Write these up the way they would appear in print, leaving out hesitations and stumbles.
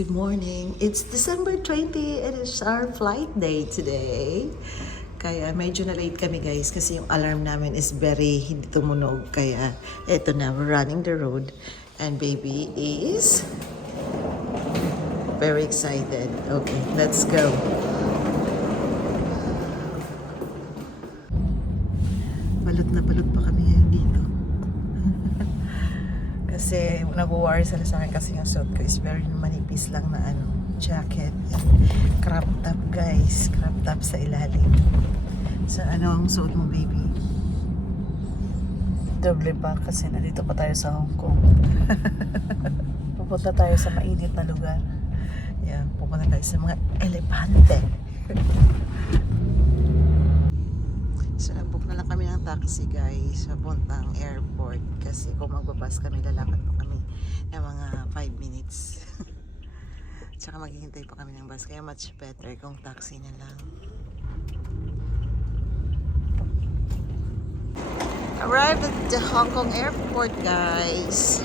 Good morning. It's December 20 and it's our flight day today. Kaya medyo na late kami guys kasi yung alarm namin is very hindi tumunog. Kaya eto na, we're running the road and baby is very excited. Okay, let's go. Balot na balot pa kami ngayon dito. Kasi nag-worry sila sa akin kasi yung suit ko is very manipis lang na jacket and crop top guys, crop top sa ilalim. So ano ang suot mo baby? Doble pa kasi nandito pa tayo sa Hong Kong. Pupunta tayo sa mainit na lugar. Yeah, pupunta tayo sa mga elepante. So nag-book na lang kami ng taxi guys papuntang airport kasi kung magbabas kami lalakad pa kami ng mga 5 minutes. Tsaka maghihintay pa kami ng bus kaya much better kung taxi na lang. Arrived at the Hong Kong airport guys.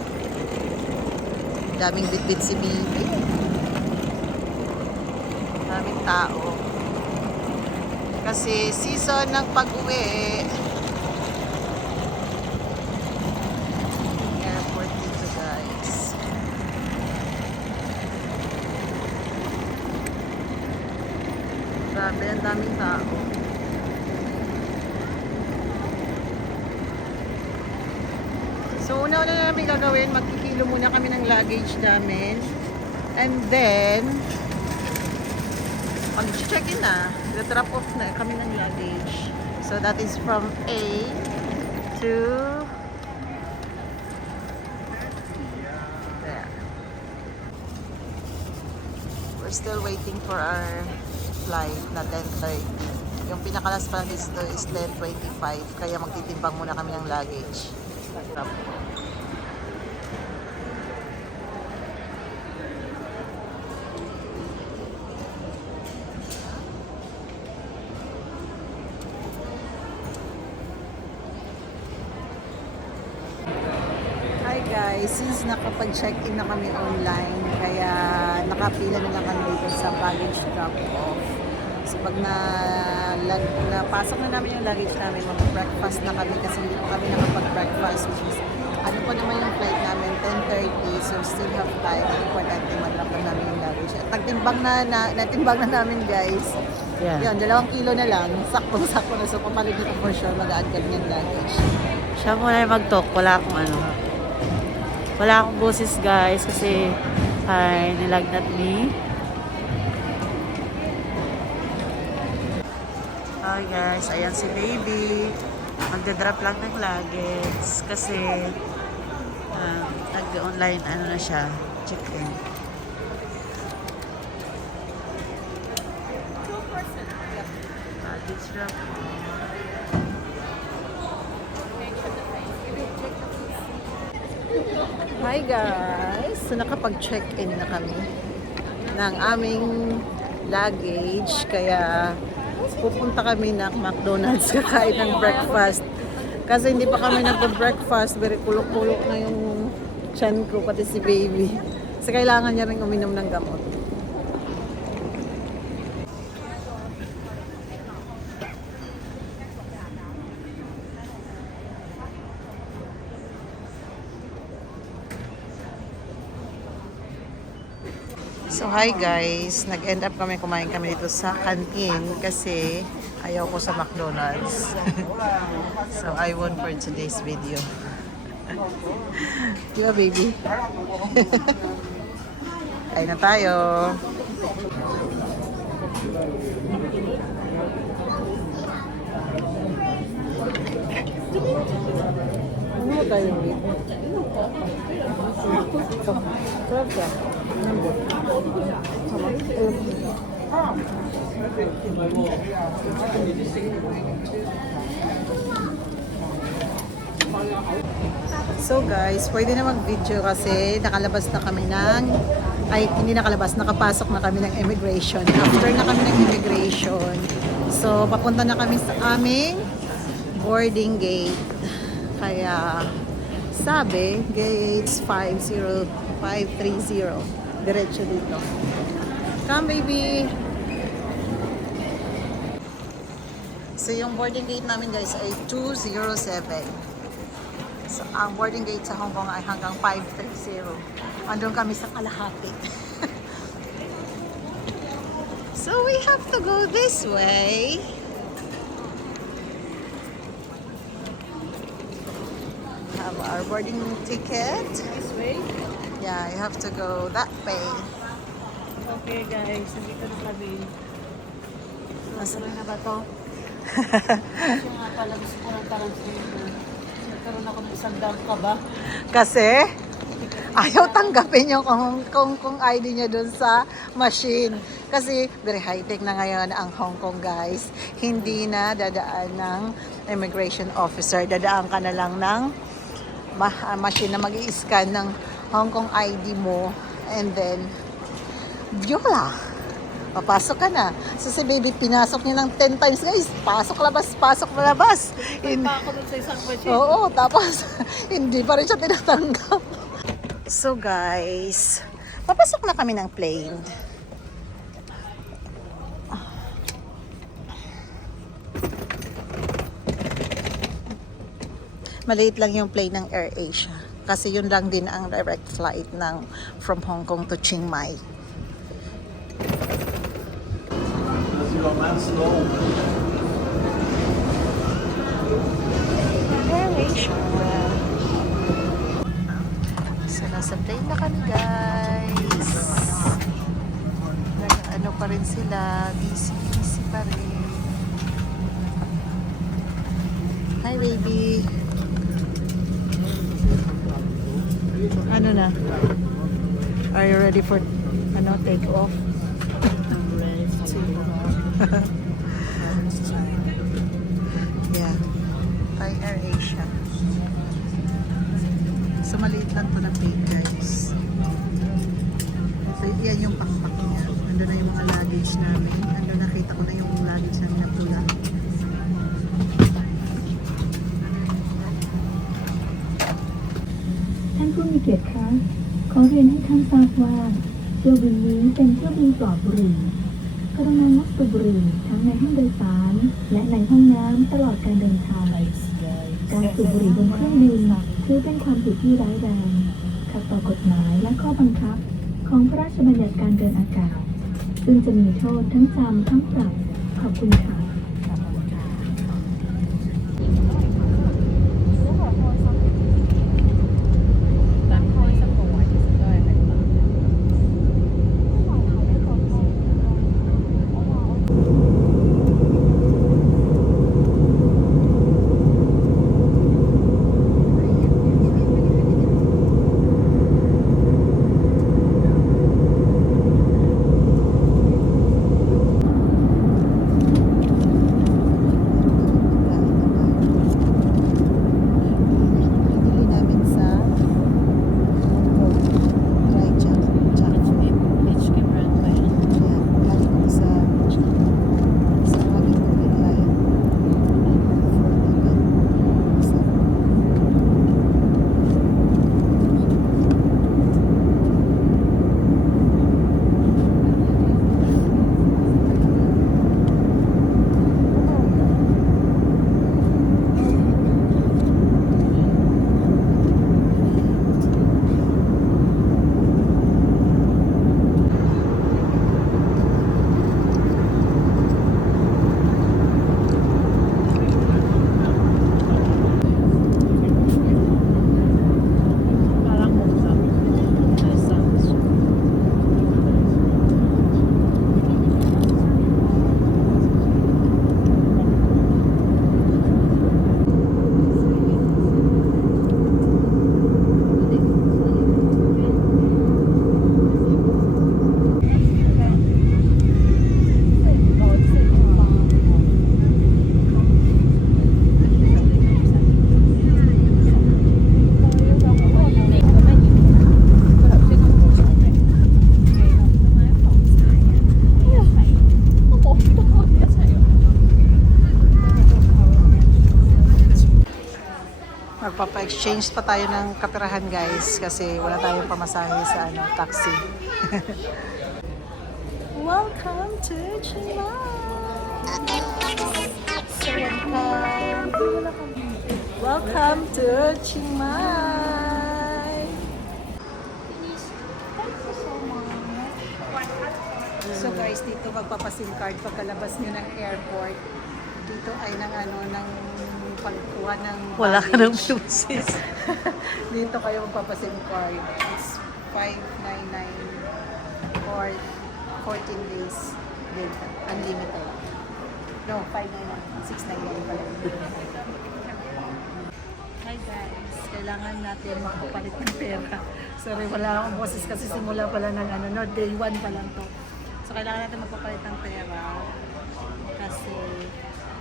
Daming bitbit si baby. Daming tao. Kasi season ng pag-uwi. Airport dito guys. Grabe, ang daming tao. So una-una na namin gagawin, magkikilo muna kami ng luggage namin. And then mag-check-in na, drop off na kami ng luggage. So that is from A to there. We're still waiting for our flight na 10:30. Yung pinakalas pa dito is 10:25, kaya magtitimbang muna kami ng luggage. Hi guys, since nakapag-check-in na kami online, kaya nakapila na lang kami dito sa baggage drop-off. So pag napasok na namin yung luggage namin, mag-breakfast na kami kasi hindi pa kami nakapag-breakfast, which is ano pa naman yung flight namin, 10:30, so still have time. Importante mag-drop na namin yung luggage. At natimbang na namin guys. Yeah. Yun, 2 kilo na lang. Sakto-sakto na. So papalit dito for sure, mag-add kami yung luggage. Siya muna yung mag-talk. Wala akong boses guys kasi nilagnat me. Hi guys, ayan si baby. Magdadrop lang ng luggage kasi nag-online na siya, check-in. Luggage drop. Hi guys! So nakapag-check-in na kami ng aming luggage kaya pupunta kami ng McDonald's kakain ng breakfast kasi hindi pa kami nag-breakfast, very kulok-kulok na yung tiyan ko pati si baby so kailangan niya rin uminom ng gamot. So hi guys, nag-end up kami kumain kami dito sa canteen kasi ayaw ko sa McDonald's. So I won for today's video. Diba baby? Kain na tayo. Ano mo tayo ulit? Sarap siya. So guys, pwede na mag-video kasi nakalabas na kami nakapasok na kami ng immigration. After na kami ng immigration, so papunta na kami sa aming boarding gate. Kaya sabi, gates 50530. Diretso dito. Come, baby! So, yung boarding gate namin, guys, ay 207. So, ang boarding gate sa Hong Kong ay hanggang 530. Andun kami sa kalahati. So, we have to go this way. Have our boarding ticket. This way? Yeah, you have to go that way. Okay guys, nandito na kami. Nasuloy na ba to? Kasi nga pala gusto ko ng transfer. Nagkaroon ako ng isang dump ka ba? Kasi ayaw tanggapin yung kung ID niya dun sa machine. Kasi very high-tech na ngayon ang Hong Kong, guys. Hindi na dadaan ng immigration officer. Dadaan ka na lang ng machine na mag-i-scan ng Hong Kong ID mo. And then, voila! Papasok ka na. So si baby, pinasok niya ng 10 times, guys. Pasok, labas, pasok, labas. Pa ako dun sa isang machine. Oo, tapos hindi pa rin siya tinatanggap. So guys, papasok na kami ng plane. Maliit lang yung plane ng AirAsia. Kasi yun lang din ang direct flight ng from Hong Kong to Chiang Mai. AirAsia. So, nasa plane na kami, guys. Ano pa rin sila, busy pa rin. Hi, baby. Ano na? Are you ready for take off? I'm ready to Yeah. By AirAsia. So, maliit lang po na plane, guys. So, yan yung pakpak niya. Nandun na yung mga luggage namin. Nandun nakita ko na yung luggage namin na pula. ท่านผู้มีเกียรติคะขอเรียนให้ท่านทราบว่าเที่ยวบินนี้เป็นเที่ยวบินปลอดบุหรี่กรุณางดสูบบุหรี่ทั้งในห้องโดยสารและในห้องน้ำตลอดการเดินทางการสูบบุหรี่บนเครื่องบินถือเป็นความผิดที่ร้ายแรงขัดต่อกฎหมายและข้อบังคับของพระราชบัญญัติการเดินอากาศซึ่งจะมีโทษทั้งจำทั้งปรับขอบคุณค่ะ Binili namin sa Dry Jackfruit. HK brand ba yan? Yeah, galing ko sa aming bumili. Parang buksan. Magpapa-exchange pa tayo ng kapirahan, guys, kasi wala tayong pamasahe sa taxi. Welcome to Chiang Mai! So, welcome to Chiang Mai! So guys, dito magpapasim card pagkalabas nyo ng airport. Dito ay ng pagkuha ng Wala ka ng baggage. busis. Dito kayo magpapasim card. It's 599 for 14 days. Din, unlimited. No, 599. 699 pala. Hi guys, kailangan natin makapalit ng pera. Sorry, wala akong boses kasi simula pala ng day 1 pa lang to. So kailangan natin magpapalit ng pera kasi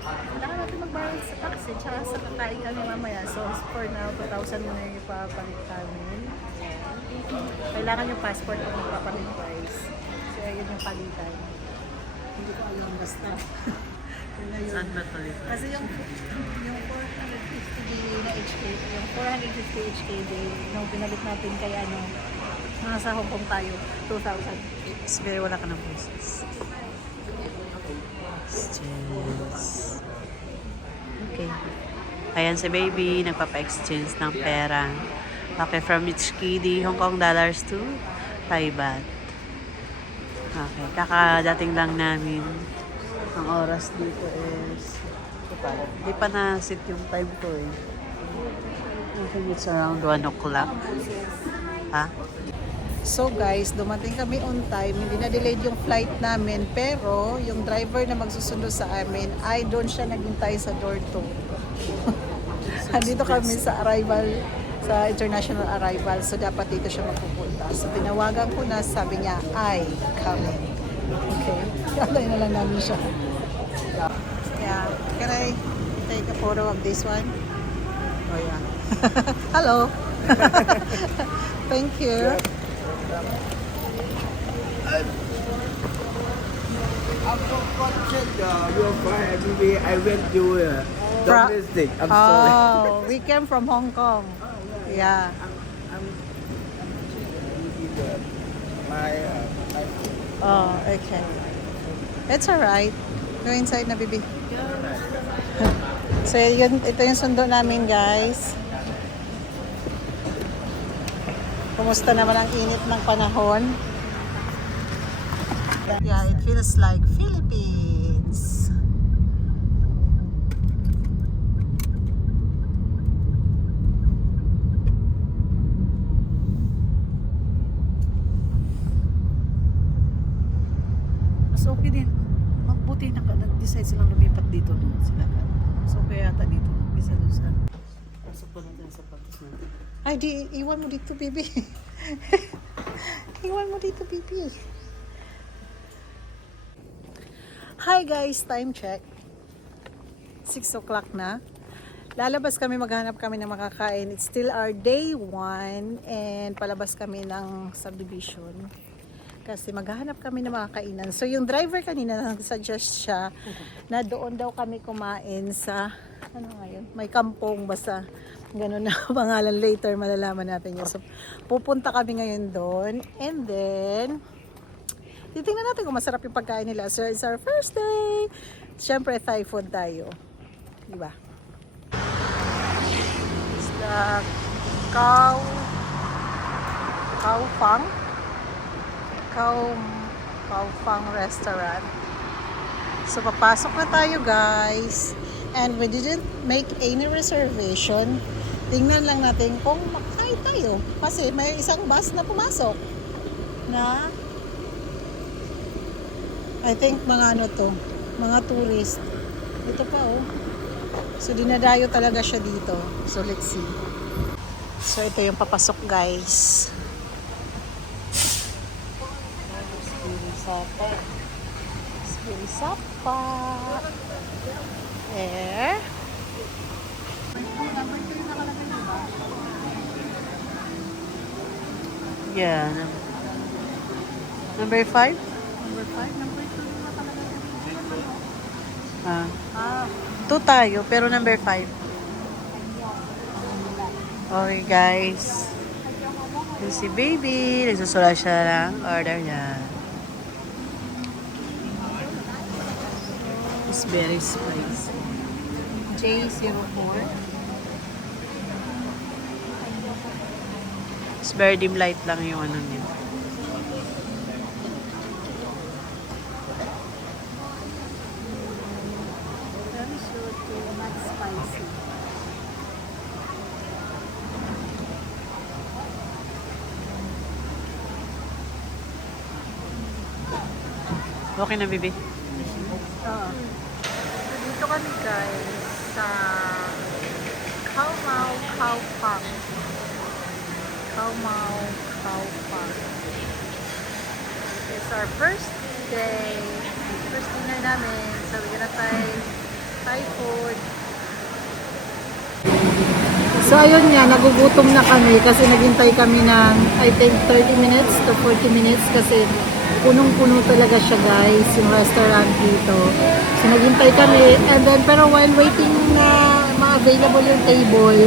kailangan natin magbayad sa taxi tsaka sa kakain kami mamaya. So for now, 2,000 muna yung ipapalit namin. Kailangan yung passport kung magpapalit price. So yun yung palitan. Hindi ko alam basta. Yun na yun. Saan ba ito? Kasi yung 450 na HKD, yung 450 HKD, nung pinalit natin kay nasa Hong Kong tayo, 2,000. Siguro wala ka ng busis. Exchange. Okay. Ayan si baby, nagpapa-exchange ng pera. Okay, from HKD, Hong Kong dollars to Thai baht. Okay, kakadating lang namin. Ang oras dito is di pa na-sit yung time ko eh. I think it's around 1 o'clock. Ha? So guys, dumating kami on time, hindi na delayed yung flight namin, pero yung driver na magsusundo sa amin ay doon siya naghintay sa door 2. Andito kami sa arrival, sa international arrival, so dapat dito siya magpupunta. So tinawagan ko na, sabi niya, ay coming. Okay, kalay na lang namin siya. Yeah, can I take a photo of this one? Oh yeah. Hello. Thank you. I'm from Cochin, real fine everywhere. I went to domestic. I'm sorry. Oh, we came from Hong Kong. Yeah. My Oh, okay. It's alright. Go inside na, baby. So, ito yung sundo namin, guys. Kumusta naman ang init ng panahon? Yeah, it feels like Philippines. Mas okay din. Mabuti na nag-decide silang lumipat dito doon sila. So kaya yata dito. Bisa doon sa... Pasok pa natin sa sapatos natin. Ay, iwan mo dito, baby. Iwan mo dito, baby. Hi guys, time check. 6 o'clock na. Lalabas kami, maghanap kami ng makakain. It's still our day 1 and palabas kami ng subdivision. Kasi maghahanap kami ng makakainan. So yung driver kanina nag-suggest siya na doon daw kami kumain sa may kampong basta ganun na pangalan, later malalaman natin yun. So pupunta kami ngayon doon and then titingnan natin kung masarap yung pagkain nila. So it's our first day. Siyempre Thai food tayo. Diba? It's the Khao Fang restaurant. So papasok na tayo, guys. And we didn't make any reservation. Tingnan lang natin kung makakain tayo. Kasi may isang bus na pumasok. Na I think mga mga tourist. Ito pa oh. So dinadayo talaga siya dito. So let's see. So ito yung papasok, guys. Sapa. Air. Yeah. Number 5? Number 5, number 2 nakalagay. Ah. 2 tayo, pero number 5. Okay guys. Si baby, nagsusulat siya ng order niya. It's very spicy. J04. It's very dim light lang yung ano niya. Very sure to not spicy. Okay na, baby. Dito kami guys sa Khao Mau Khao Pang. Khao Mau Khao Pang. It's our first day. First dinner namin. So we're gonna try Thai food. So ayun nga, nagugutom na kami kasi naghintay kami ng I think 30 minutes to 40 minutes kasi punong-puno talaga siya guys, yung restaurant dito. So naghintay kami and then pero while waiting na ma-available yung table,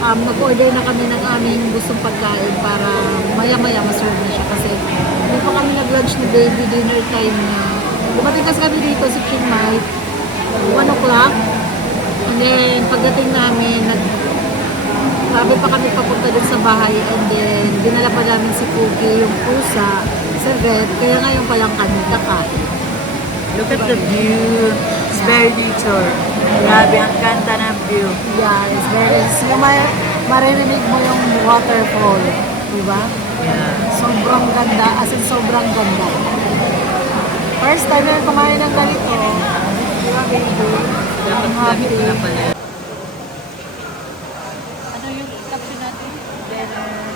nag-order na kami ng aming gustong pagkain para maya-maya ma-serve na siya kasi hindi pa kami nag-lunch ni baby, dinner time na. Dumating kasi kami dito sa Chiang Mai, 1 o'clock. And then pagdating namin, grabe pa kami papunta din sa bahay and then dinala pa namin si Cookie, yung pusa, sa vet, kaya ngayon pa lang kami kakain. Look at the view. It's very nature. Grabe, ang ganda ng view. Yeah, it's very, yung maririnig mo yung waterfall, di ba? Yeah. Sobrang ganda, as in sobrang ganda. First time na kumain ng ganito, di ba baby? Ang happy. Ano yung caption natin? Dinner.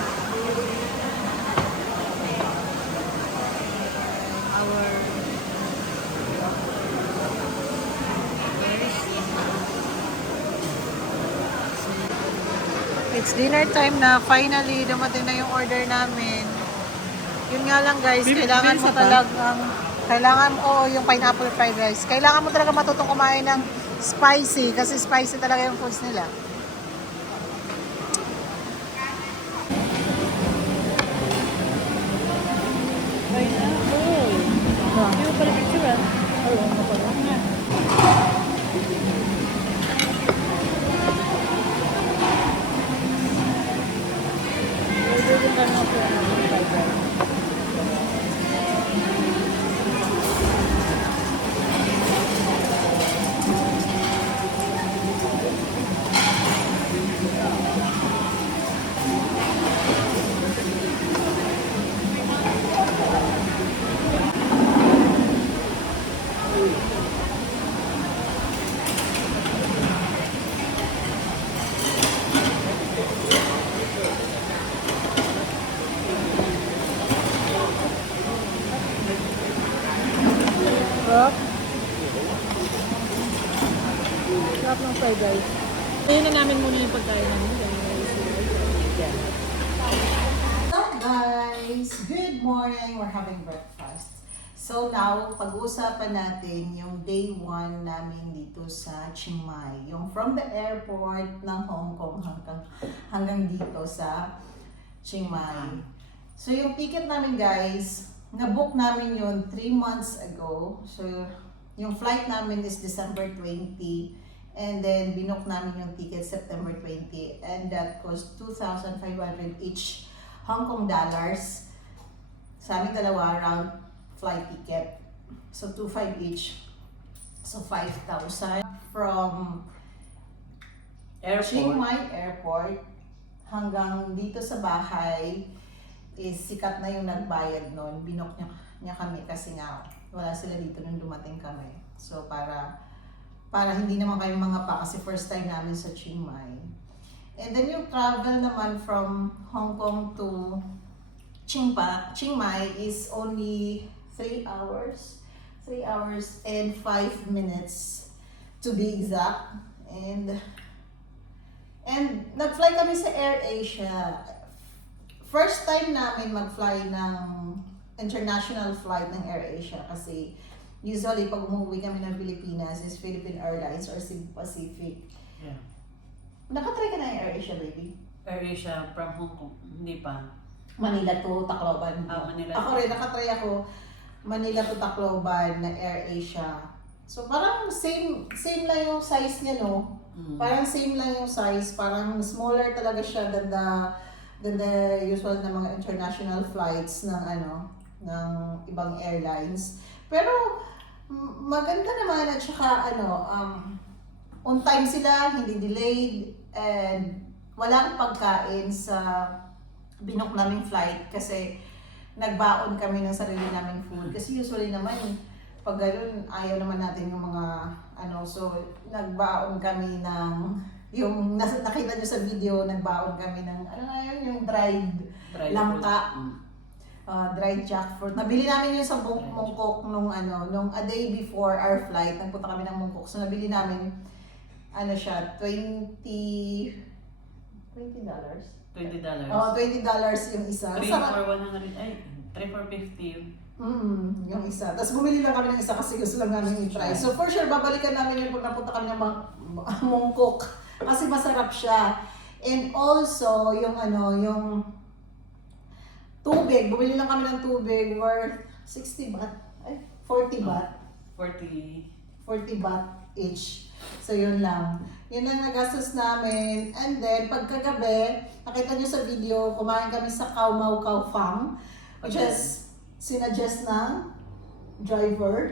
Our It's dinner time na, finally, dumating na yung order namin. Yun nga lang guys, kailangan mo talagang, yung pineapple fried rice. Kailangan mo talaga matutong kumain ng spicy, kasi spicy talaga yung foods nila. Hindi mo pala picture ah. Sarap ng fried rice. Ayun na namin muna yung pagkain namin. So guys, good morning. We're having breakfast. So now, pag-uusapan natin yung day 1 namin dito sa Chiang Mai. Yung from the airport ng Hong Kong hanggang dito sa Chiang Mai. So yung ticket namin guys, na-book namin yun 3 months ago. So yung flight namin is December 20 and then binook namin yung ticket September 20 and that cost 2,500 each Hong Kong dollars. Sa aming dalawa, round flight ticket. So 2,500 each. So 5,000 from Chiang Mai Airport hanggang dito sa bahay is sikat na yung nagbayad noon. Binok niya kami kasi nga wala sila dito nung dumating kami. So para hindi naman kayong mga pa kasi first time namin sa Chiang Mai. And then yung travel naman from Hong Kong to Chiang Mai is only 3 hours. 3 hours and 5 minutes to be exact. And nag-fly kami sa AirAsia. First time namin mag-fly ng international flight ng AirAsia kasi usually pag umuwi kami ng Pilipinas is Philippine Airlines or Cebu Pacific. Yeah. Nakatry ka na yung AirAsia, baby? AirAsia from Hong Kong. Hindi pa. Manila to Tacloban. Manila. Ako rin, nakatry ako Manila to Tacloban na AirAsia. So parang same lang yung size niya, no? Parang same lang yung size, parang smaller talaga siya than the usual na mga international flights ng ng ibang airlines. Pero maganda naman at saka on time sila, hindi delayed, and walang pagkain sa binook naming flight kasi nagbaon kami ng sarili naming food. Kasi usually naman, pag gano'n, ayaw naman natin yung mga so nagbaon kami ng, yung nakita nyo sa video, nagbaon kami ng, yung dried langka. Dried jackfruit. Nabili namin yun sa Mongkok nung a day before our flight. Nagpunta kami ng Mongkok. So nabili namin, siya, $20. $20. Oh, $20 yung isa. 3 Sarap. for 100, 3 for 50. Yung isa. Tapos bumili lang kami ng isa kasi gusto lang namin i-try. So for sure, babalikan namin yun pag napunta kami ng Mongkok. Kasi masarap siya. And also, yung tubig. Bumili lang kami ng tubig worth 60 baht. 40 baht. 40 baht each. So yun lang. Yun lang nagastos namin. And then, pagkagabi, nakita nyo sa video, kumain kami sa Khao Mau Khao Phang, which is sinuggest ng driver.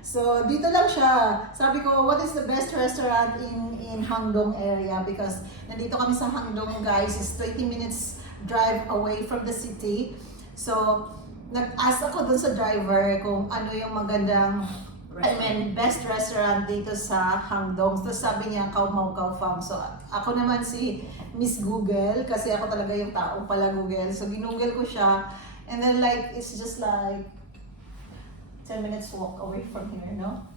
So, dito lang siya. Sabi ko, what is the best restaurant in Hangdong area? Because nandito kami sa Hangdong, guys. It's 20 minutes drive away from the city. So, nag-ask ako dun sa driver kung ano yung magandang best restaurant dito sa Hangdong. So sabi niya, Khao Mau Khao Phang. So ako naman si Miss Google, kasi ako talaga yung taong pala Google. So ginoogle ko siya. And then it's just like 10 minutes walk away from here, no?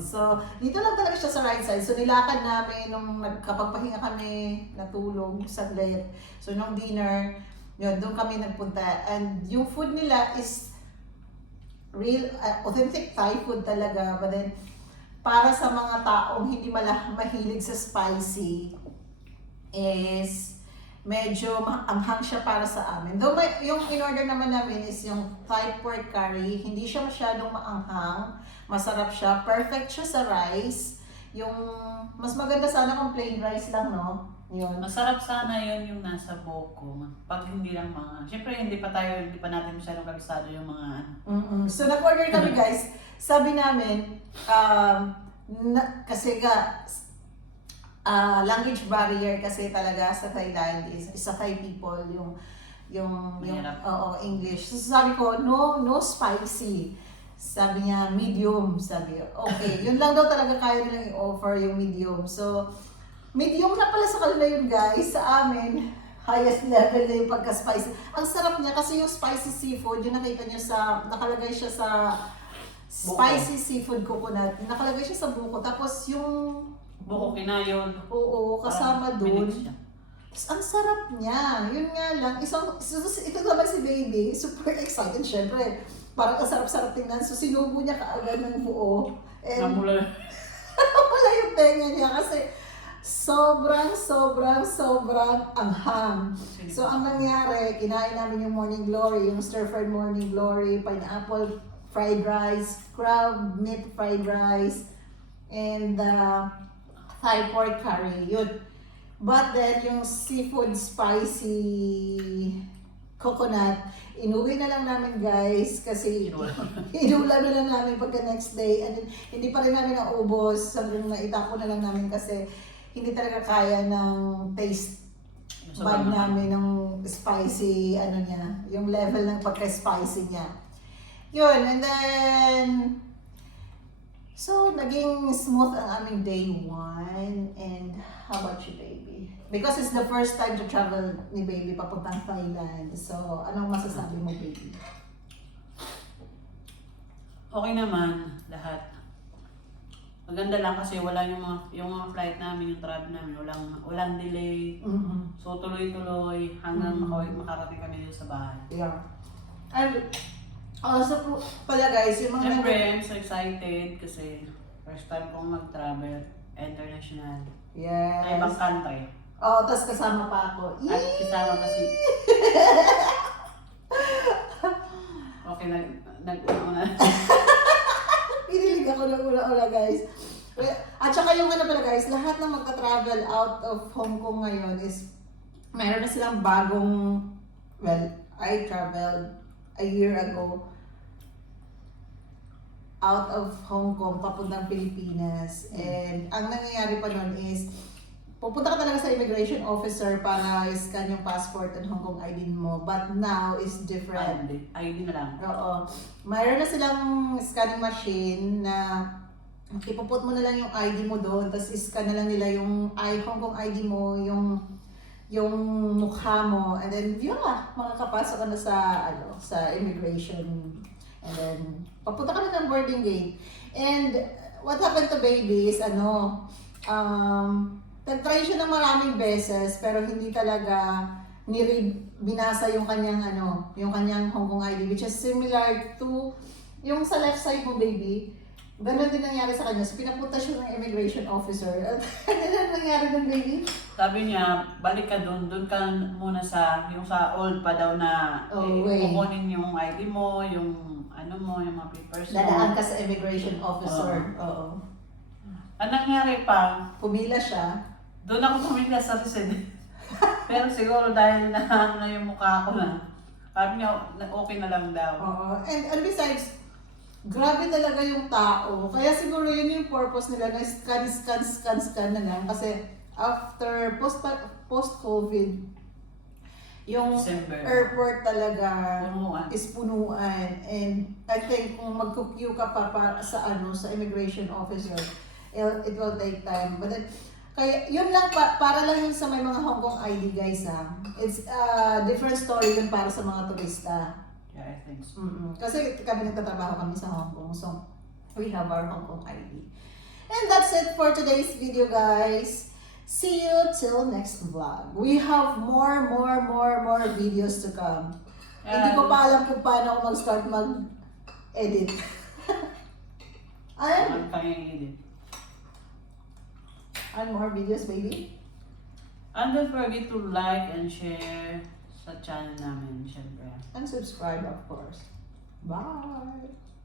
So dito lang talaga siya sa right side. So nilakad namin nung nagkapagpahinga kami, natulog saglit. So nung dinner, yun, doon kami nagpunta. And yung food nila is real, authentic Thai food talaga. But then, para sa mga taong hindi mahilig sa spicy, is medyo anghang siya para sa amin. Though yung in-order naman namin is yung Thai pork curry. Hindi siya masyadong maanghang. Masarap siya. Perfect siya sa rice. Yung, mas maganda sana kung plain rice lang, no? Yun. Masarap sana yun yung nasa Boko. Pag hindi lang siyempre hindi pa natin masyadong kabisado yung mga So nag-order kami, guys. Sabi namin, kasi language barrier kasi talaga sa Thailand is sa Thai people yung English. So sabi ko, no spicy. Sabi niya, medium. Sabi, okay. Yun lang daw talaga kaya nilang i-offer, yung medium. So, medium na pala sa kanila yun, guys. Sa amin, highest level na yung pagka-spicy. Ang sarap niya kasi yung spicy seafood, yung nakita niyo nakalagay siya sa spicy seafood coconut. Nakalagay siya sa buko. Tapos yung Buko kinayon. Oo, kasama doon. Tapos ang sarap niya. Yun nga lang. Ito naman si baby, super excited syempre. Parang ang sarap-sarap tingnan. So sinubo niya kaagad ng buo. And wala yung tenga niya kasi sobrang anghang. So ang nangyari, kinain namin yung morning glory, yung stir-fried morning glory, pineapple fried rice, crab meat fried rice, and Thai pork curry. Yun. But then yung seafood spicy coconut, inuwi na lang namin, guys, kasi inulan na lang namin pagka next day, and hindi pa rin namin naubos, hanggang naitako na lang namin kasi hindi talaga kaya ng taste bud namin ng spicy, niya, yung level ng pagka-spicy niya. Yun, and then, so, naging smooth ang aming day 1, and how about you, baby? Because it's the first time to travel ni baby papuntang Thailand. So, anong masasabi mo, baby? Okay naman, lahat. Maganda lang kasi wala yung mga flight namin, yung travel namin, walang delay. So, tuloy-tuloy hanggang makarating kami dito sa bahay. Yeah. And also pala, guys, yung mga Siyempre, I'm so excited kasi first time kong mag-travel international. Yes. Sa ibang country. Oo, tas kasama pa ako. At kasama kasi. Okay, nag-una. Pinilig ako ng una-una, guys. At saka yung ano pala, guys, lahat ng magka-travel out of Hong Kong ngayon is meron na silang bagong, well, I traveled a year ago out of Hong Kong papuntang Pilipinas. And ang nangyayari pa nun is pupunta ka talaga sa immigration officer para i-scan yung passport and Hong Kong ID mo. But now is different. ID na lang. Oo. Mayroon na silang scanning machine na ipuput mo na lang yung ID mo doon, tapos i-scan na lang nila yung Hong Kong ID mo, yung mukha mo, and then voila, makakapasok ka na sa immigration. And then, papunta ka na ng boarding gate. And what happened to baby is, nag-try siya ng maraming beses, pero hindi talaga binasa yung kanyang Hong Kong ID, which is similar to yung sa left side mo, baby. Ganon din nangyari sa kanya. So, pinapunta siya ng immigration officer. At ano na nangyari ng baby? Sabi niya, balik ka doon ka muna sa old pa daw na kukunin yung ID mo, yung yung mga papers mo. Dadaan ka sa immigration officer. Oo. Ang nangyari pa, Pumila siya. doon ako pumila sa resident. Pero siguro dahil na yung mukha ko na, sabi niya, okay na lang daw. Oo. And besides, grabe talaga yung tao. Kaya siguro yun yung purpose nila na scan na lang. Kasi after post-COVID, yung December. airport talaga Punuan. is punuan. And I think kung mag-queue ka pa sa immigration officer, it will take time. But then, kaya yun lang para lang yun sa may mga Hong Kong ID, guys, ha. It's a different story yun para sa mga turista. Yeah, I think so. Kasi kami nagtatrabaho kami sa Hong Kong, so we have our Hong Kong ID. And that's it for today's video, guys. See you till next vlog. We have more videos to come. Hindi ko pa alam kung paano ako mag-start mag-edit. Ang pang-edit. And more videos, baby. And don't forget to like and share sa channel namin, syempre. And subscribe, of course. Bye!